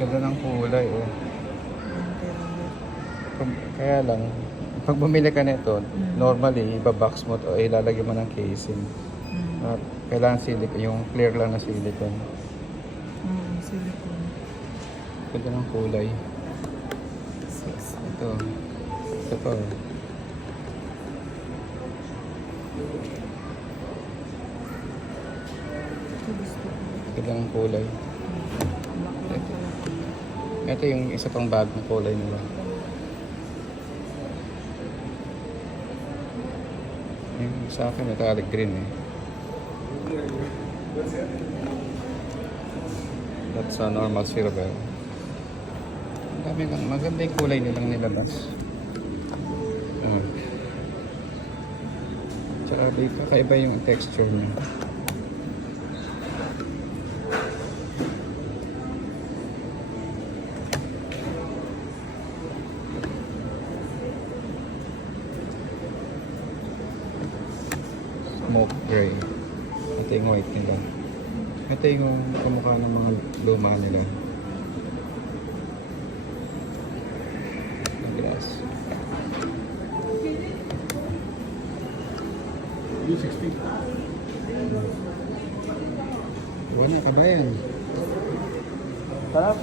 Ganda ng kulay, oh. Kaya lang, pag bumili ka nito, normally, ibabox mo to, ilalagay mo ng casing. At kailangan silicone, yung clear lang na silicone. Silicone. Ganda ng kulay. 6. Ito. Ito pa, oh. Ito gusto ko. Ganda ng kulay. Ito. Ito yung isa pang bagong kulay nila. Yung sa akin, metallic green eh. That's a normal silver. Ang dami lang. Maganda yung kulay nilang nilabas. Tsaka kakaiba yung texture niya. Smoke gray. Ito yung white nila. Ito yung kamukha ng mga luma nila. Na glass. 360. Wala, kabayan. Tara,